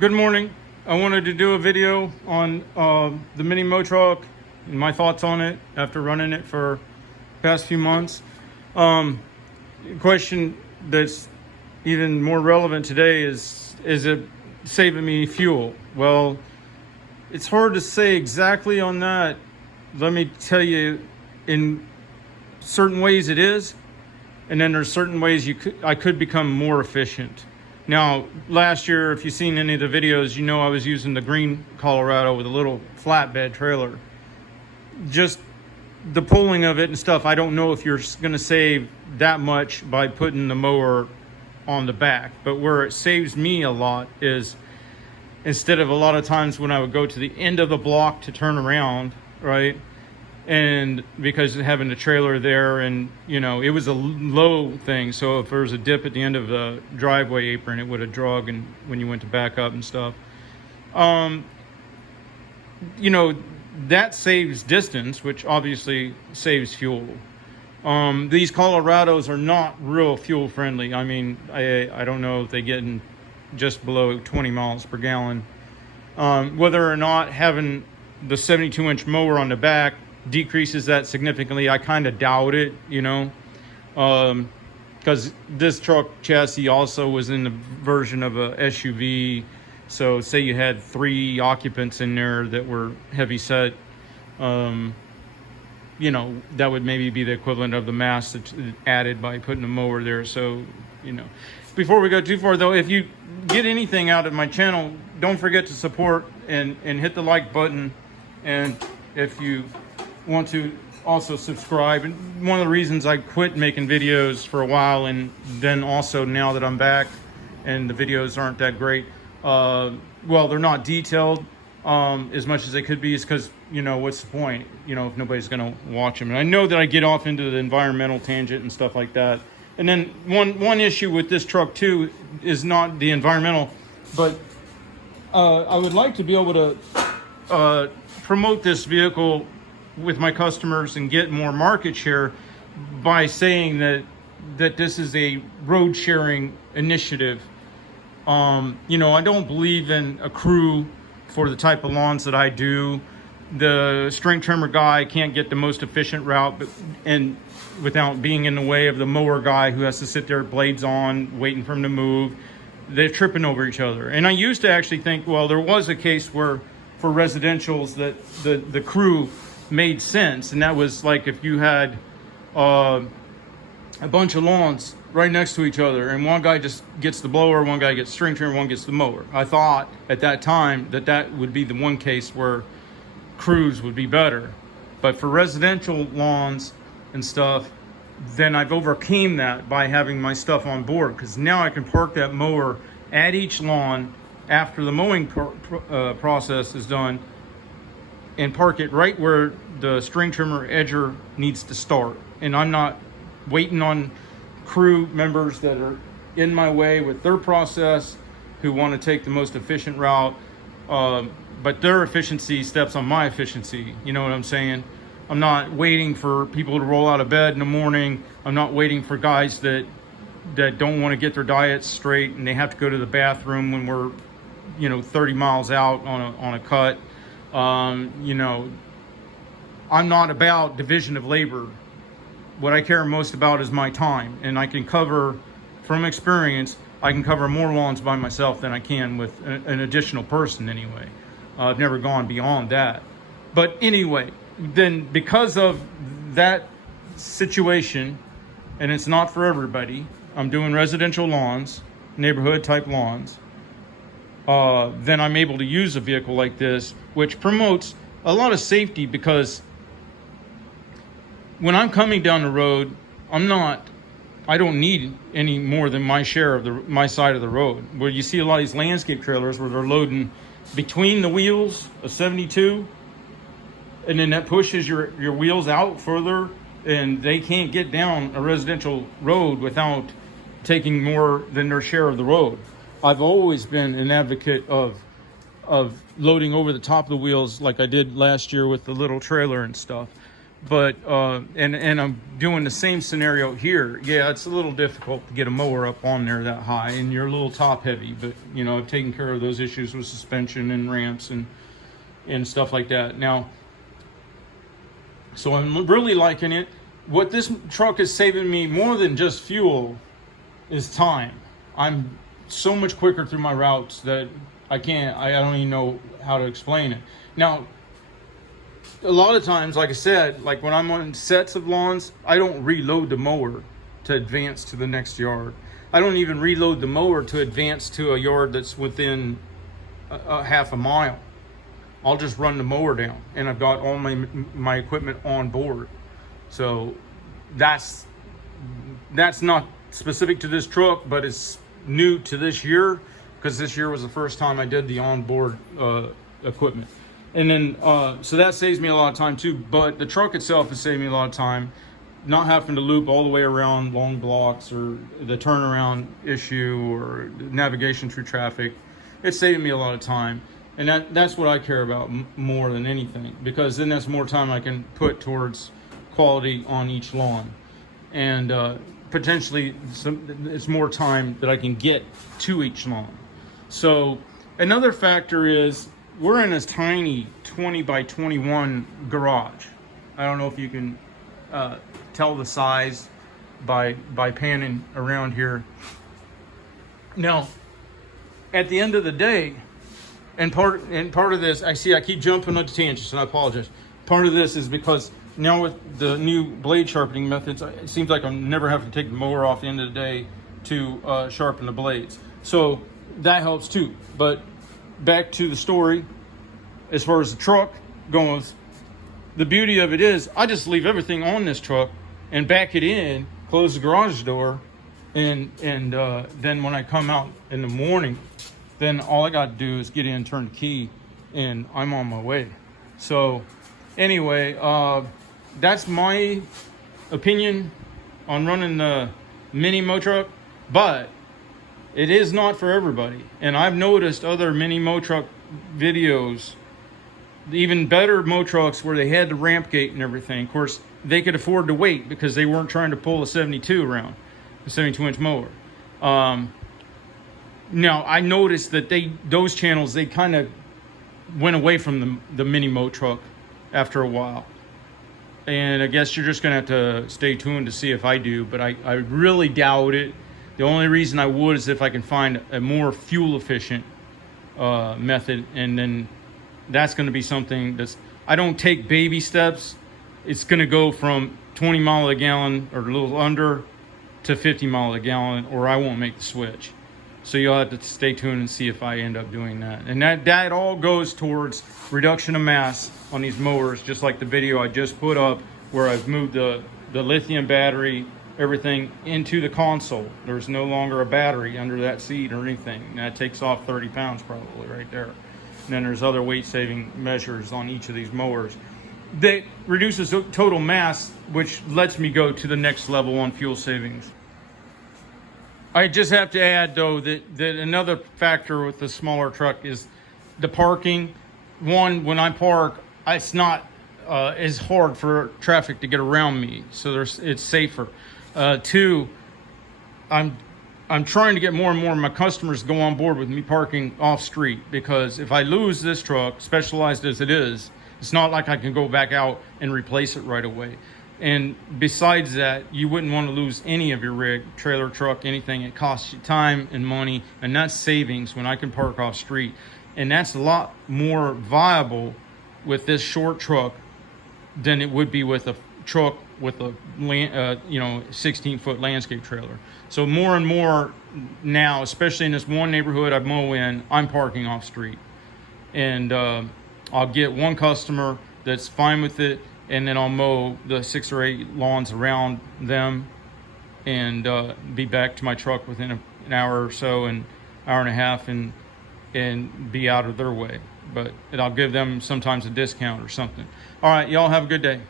Good morning. I wanted to do a video on the mini mowtruck and my thoughts on it after running it for the past few months. Question that's even more relevant today is it saving me fuel? Well, it's hard to say exactly on that. Let me tell you, in certain ways it is, and then there's certain ways I could become more efficient. Now, last year, if you've seen any of the videos, you know I was using the green Colorado with a little flatbed trailer. Just the pulling of it and stuff, I don't know if you're going to save that much by putting the mower on the back. But where it saves me a lot is, instead of a lot of times when I would go to the end of the block to turn around, right? And because having the trailer there, and you know, it was a low thing, so if there was a dip at the end of the driveway apron, it would have drug, and when you went to back up and stuff, you know, that saves distance, which obviously saves fuel. These Colorados are not real fuel friendly. I mean, I don't know if they get in just below 20 miles per gallon. Whether or not having the 72-inch mower on the back decreases that significantly, I kind of doubt it, you know, because this truck chassis also was in the version of a SUV. So say you had 3 occupants in there that were heavy set, you know, that would maybe be the equivalent of the mass that's added by putting a mower there. So, you know, before we go too far though, if you get anything out of my channel, don't forget to support and hit the like button. And if you want to also subscribe. And one of the reasons I quit making videos for a while, and then also now that I'm back and the videos aren't that great, well, they're not detailed as much as they could be, is because, you know, what's the point, you know, if nobody's going to watch them. And I know that I get off into the environmental tangent and stuff like that. And then one issue with this truck too is not the environmental, but I would like to be able to promote this vehicle with my customers and get more market share by saying that this is a road sharing initiative. You know, I don't believe in a crew for the type of lawns that I do. The string trimmer guy can't get the most efficient route, and without being in the way of the mower guy who has to sit there, blades on, waiting for him to move. They're tripping over each other. And I used to actually think, well, there was a case where for residentials that the crew made sense, and that was like if you had a bunch of lawns right next to each other, and one guy just gets the blower, one guy gets string trimmer, one gets the mower. I thought at that time that would be the one case where crews would be better. But for residential lawns and stuff, then I've overcame that by having my stuff on board, because now I can park that mower at each lawn after the mowing process is done, and park it right where the string trimmer edger needs to start. And I'm not waiting on crew members that are in my way with their process who want to take the most efficient route, but their efficiency steps on my efficiency. You know what I'm saying? I'm not waiting for people to roll out of bed in the morning. I'm not waiting for guys that don't want to get their diets straight and they have to go to the bathroom when we're, you know, 30 miles out on a cut. You know, I'm not about division of labor. What I care most about is my time, and I can cover, from experience, I can cover more lawns by myself than I can with an additional person anyway. I've never gone beyond that. But anyway, then because of that situation, and it's not for everybody, I'm doing residential lawns, neighborhood type lawns, then I'm able to use a vehicle like this, which promotes a lot of safety, because when I'm coming down the road, I don't need any more than my share of my side of the road. Where you see a lot of these landscape trailers where they're loading between the wheels of 72, and then that pushes your wheels out further, and they can't get down a residential road without taking more than their share of the road. I've always been an advocate of loading over the top of the wheels, like I did last year with the little trailer and stuff. But and I'm doing the same scenario here. Yeah, it's a little difficult to get a mower up on there that high, and you're a little top heavy. But you know, I've taken care of those issues with suspension and ramps and stuff like that. Now, so I'm really liking it. What this truck is saving me more than just fuel is time. I'm so much quicker through my routes that I don't even know how to explain it. Now, a lot of times, like I said, like when I'm on sets of lawns, I don't reload the mower to advance to the next yard. I don't even reload the mower to advance to a yard that's within a half a mile. I'll just run the mower down, and I've got all my equipment on board. So that's not specific to this truck, but it's new to this year, because this year was the first time I did the onboard equipment. And then so that saves me a lot of time too, but the truck itself has saved me a lot of time, not having to loop all the way around long blocks or the turnaround issue or navigation through traffic. It's saving me a lot of time, and that's what I care about more than anything, because then that's more time I can put towards quality on each lawn, and potentially it's more time that I can get to each lawn. So another factor is we're in this tiny 20 by 21 garage. I don't know if you can tell the size by panning around here. Now, at the end of the day, and part of this, I keep jumping on tangents, and I apologize. Part of this is because now with the new blade sharpening methods, it seems like I'm never having to take the mower off the end of the day to sharpen the blades. So that helps too. But back to the story, as far as the truck goes, the beauty of it is I just leave everything on this truck and back it in, close the garage door, and then when I come out in the morning, then all I got to do is get in, turn the key, and I'm on my way. So anyway, that's my opinion on running the mini mow truck, but it is not for everybody. And I've noticed other mini mow truck videos, even better mow trucks where they had the ramp gate and everything. Of course, they could afford to wait because they weren't trying to pull a 72 around, a 72-inch mower. Now, I noticed that those channels, they kind of went away from the mini mow truck after a while. And I guess you're just going to have to stay tuned to see if I do, but I really doubt it. The only reason I would is if I can find a more fuel efficient method, and then that's going to be something I don't take baby steps. It's going to go from 20 miles a gallon or a little under to 50 miles a gallon, or I won't make the switch. So you'll have to stay tuned and see if I end up doing that. And that all goes towards reduction of mass on these mowers, just like the video I just put up where I've moved the lithium battery, everything into the console. There's no longer a battery under that seat or anything. And that takes off 30 pounds probably right there. And then there's other weight saving measures on each of these mowers. That reduces total mass, which lets me go to the next level on fuel savings. I just have to add, though, that another factor with the smaller truck is the parking. One, when I park, it's not as hard for traffic to get around me, so it's safer. Two, I'm trying to get more and more of my customers to go on board with me parking off street, because if I lose this truck, specialized as it is, it's not like I can go back out and replace it right away. And besides that, you wouldn't want to lose any of your rig, trailer, truck, anything. It costs you time and money, and that's savings when I can park off street. And that's a lot more viable with this short truck than it would be with a truck with a 16-foot landscape trailer. So more and more now, especially in this one neighborhood I mow in, I'm parking off street. And I'll get one customer that's fine with it, and then I'll mow the 6 or 8 lawns around them and be back to my truck within an hour or so, an hour and a half, and be out of their way. But I'll give them sometimes a discount or something. All right, y'all have a good day.